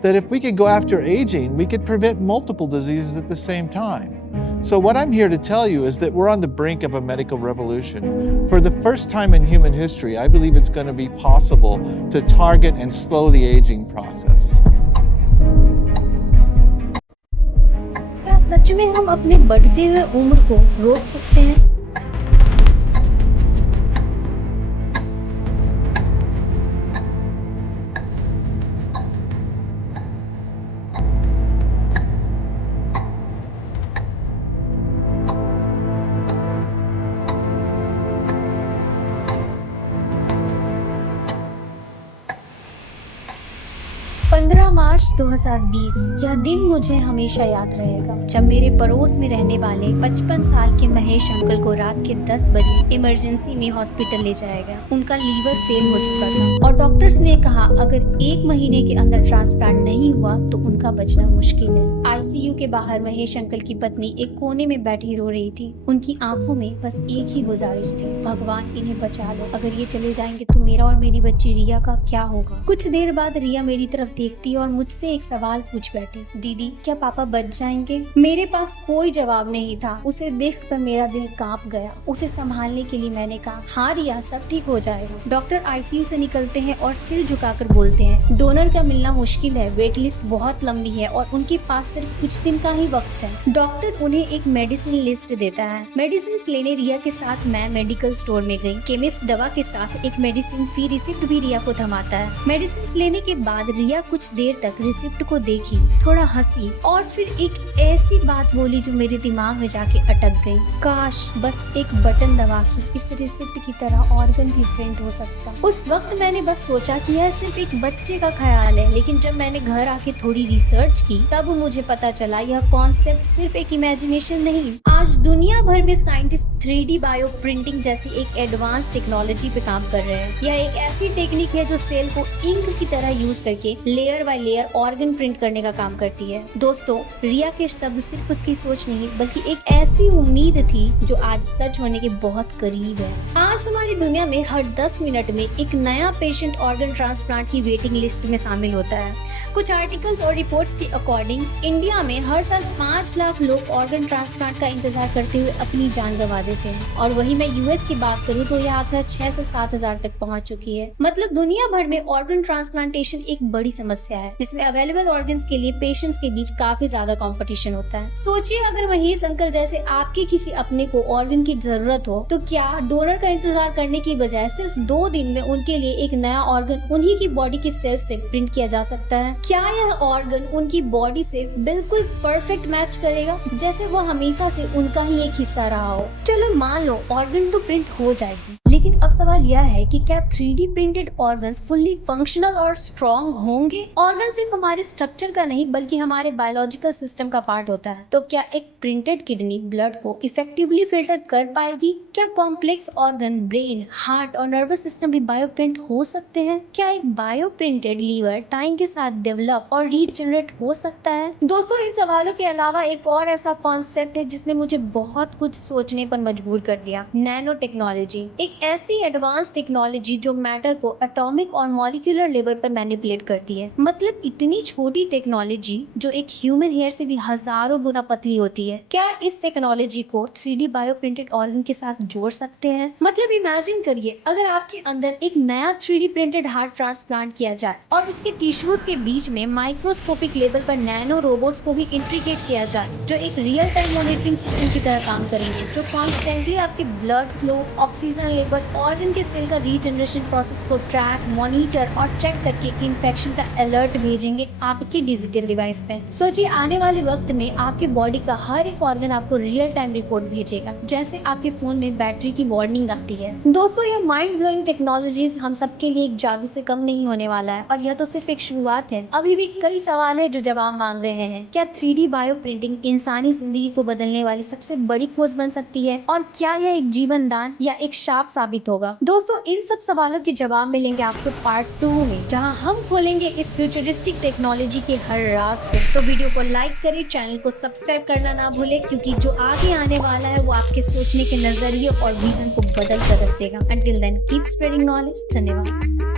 that if we could go after aging, we could prevent multiple diseases at the same time. So what I'm here to tell you is that we're on the brink of a medical revolution. For the first time in human history, I believe it's going to be possible to target and slow the aging process. क्या सच में हम अपने बढ़ते हुए उम्र को रोक सकते हैं? मार्च 2020 यह दिन मुझे हमेशा याद रहेगा जब मेरे पड़ोस में रहने वाले 55 साल के महेश अंकल को रात के 10 बजे इमरजेंसी में हॉस्पिटल ले जाया गया। उनका लीवर फेल हो चुका था और डॉक्टर्स ने कहा अगर 1 महीने के अंदर ट्रांसप्लांट नहीं हुआ तो उनका बचना मुश्किल है। आईसीयू के बाहर महेश अंकल की पत्नी एक कोने में बैठी रो रही थी। उनकी आंखों में बस एक ही गुजारिश थी, भगवान इन्हें बचा लो, अगर ये चले जाएंगे तो मेरा और मेरी बच्ची रिया का क्या होगा। कुछ देर बाद रिया मेरी तरफ देखती और मुझसे एक सवाल पूछ बैठी, दीदी क्या पापा बच जाएंगे? मेरे पास कोई जवाब नहीं था। उसे देखकर मेरा दिल कांप गया। उसे संभालने के लिए मैंने कहा, हाँ रिया सब ठीक हो जाएगा। डॉक्टर आईसीयू से निकलते हैं और सिर झुकाकर बोलते हैं, डोनर का मिलना मुश्किल है, वेट लिस्ट बहुत लंबी है और उनके पास सिर्फ कुछ दिन का ही वक्त है। डॉक्टर उन्हें एक मेडिसिन लिस्ट देता है। मेडिसिन लेने रिया के साथ मैं मेडिकल स्टोर में गई। केमिस्ट दवा के साथ एक मेडिसिन फी रिसिप्ट भी रिया को थमाता है। मेडिसिन लेने के बाद रिया कुछ देर तक रिसिप्ट को देखी, थोड़ा हंसी और फिर एक ऐसी बात बोली जो मेरे दिमाग में जाके अटक गई। काश बस एक बटन दबा के इस रिसिप्ट की तरह ऑर्गन भी प्रिंट हो सकता। उस वक्त मैंने बस सोचा कि यह सिर्फ एक बच्चे का ख्याल है, लेकिन जब मैंने घर आके थोड़ी रिसर्च की तब मुझे पता चला यह कॉन्सेप्ट सिर्फ एक इमेजिनेशन नहीं। आज दुनिया भर में साइंटिस्ट 3D बायो प्रिंटिंग जैसी एक एडवांस टेक्नोलॉजी पे काम कर रहे हैं। यह एक ऐसी टेक्निक है जो सेल को इंक की तरह यूज करके layer by layer organ print करने का काम करती है। दोस्तों, रिया के शब्द सिर्फ उसकी सोच नहीं बल्कि एक ऐसी उम्मीद थी जो आज सच होने के बहुत करीब है। आज हमारी दुनिया में हर 10 मिनट में एक नया पेशेंट ऑर्गन ट्रांसप्लांट की वेटिंग लिस्ट में शामिल होता है। कुछ आर्टिकल्स और रिपोर्ट्स के अकॉर्डिंग इंडिया में हर साल 5 लाख लोग ऑर्गन ट्रांसप्लांट का इंतजार करते हुए अपनी जान गंवा देते हैं और वही मैं यूएस की बात करूं तो यह आंकड़ा 6 से 7 हजार तक पहुंच चुकी है। मतलब दुनिया भर में ऑर्गन ट्रांसप्लांटेशन एक बड़ी समस्या है जिसमें अवेलेबल ऑर्गन्स के लिए पेशेंट्स के बीच काफी ज्यादा कंपटीशन होता है। सोचिए अगर महेश अंकल जैसे आपके किसी अपने को ऑर्गन की जरूरत हो तो क्या डोनर का इंतजार करने की बजाय सिर्फ 2 दिन में उनके लिए एक नया ऑर्गन उन्हीं की बॉडी के सेल्स से प्रिंट किया जा सकता है? क्या यह ऑर्गन उनकी बॉडी से बिल्कुल परफेक्ट मैच करेगा जैसे वो हमेशा से उनका ही एक हिस्सा रहा हो? चलो मान लो ऑर्गन तो प्रिंट हो जाएगी, लेकिन अब सवाल यह है कि क्या 3D printed organs fully functional और स्ट्रॉन्ग होंगे? ऑर्गन सिर्फ हमारे स्ट्रक्चर का नहीं बल्कि हमारे बायोलॉजिकल सिस्टम का पार्ट होता है। तो क्या एक प्रिंटेड किडनी ब्लड को इफेक्टिवली फिल्टर कर पाएगी? क्या कॉम्प्लेक्स ऑर्गन, ब्रेन, हार्ट और नर्वस सिस्टम भी बायो प्रिंट हो सकते हैं? क्या एक बायो प्रिंटेड लीवर टाइम के साथ डेवलप और रीजनरेट हो सकता है? दोस्तों, इन सवालों के अलावा एक और ऐसा कॉन्सेप्ट है जिसने मुझे बहुत कुछ सोचने पर मजबूर कर दिया, नैनो टेक्नोलॉजी। एक ऐसी एडवांस टेक्नोलॉजी जो मैटर को एटॉमिक और मॉलिक्यूलर लेवल पर मैनिपुलेट करती है। मतलब इतनी छोटी टेक्नोलॉजी जो एक ह्यूमन हेयर से भी हजारों गुना पतली होती है। क्या इस टेक्नोलॉजी को 3D बायो प्रिंटेड ऑर्गन के साथ जोड़ सकते हैं? मतलब इमेजिन करिए अगर आपके अंदर एक नया 3D प्रिंटेड हार्ट ट्रांसप्लांट किया जाए और उसके टिश्यूज के बीच में माइक्रोस्कोपिक लेवल पर नैनो रोबोट्स को भी इंट्रीग्रेट किया जाए जो एक रियल टाइम मॉनिटरिंग सिस्टम की तरह काम करेंगे, जो कॉन्स्टेंटली आपके blood flow, oxygen level, organ के सेल का रीजनरेशन प्रोसेस को ट्रैक, मॉनिटर और चेक करके इन्फेक्शन का अलर्ट भेजेंगे आपके डिजिटल डिवाइस पे। सोचिए आने वाले वक्त में आपके बॉडी का हर एक ऑर्गन आपको रियल टाइम रिपोर्ट भेजेगा, जैसे आपके फोन में बैटरी की वार्निंग आती है। दोस्तों, ये माइंड ब्लोइंग टेक्नोलॉजीज हम सबके लिए एक जादू से कम नहीं होने वाला है और यह तो सिर्फ एक शुरुआत है। अभी भी कई सवाल है जो जवाब मांग रहे हैं। क्या 3D बायो प्रिंटिंग इंसानी जिंदगी को बदलने वाली सबसे बड़ी खोज बन सकती है और क्या यह एक जीवन दान या एक शाप साबित होगा? दोस्तों, इन सब सवालों के जवाब मिलेंगे आपको पार्ट 2 में, जहां हम खोलेंगे इस फ्यूचरिस्टिक टेक्नोलॉजी के हर राज को। तो वीडियो को लाइक करें, चैनल को सब्सक्राइब करना ना भूलें, क्योंकि जो आगे आने वाला है वो आपके सोचने के नजरिए और विजन को बदल कर रख देगा। Until then keep spreading knowledge. धन्यवाद।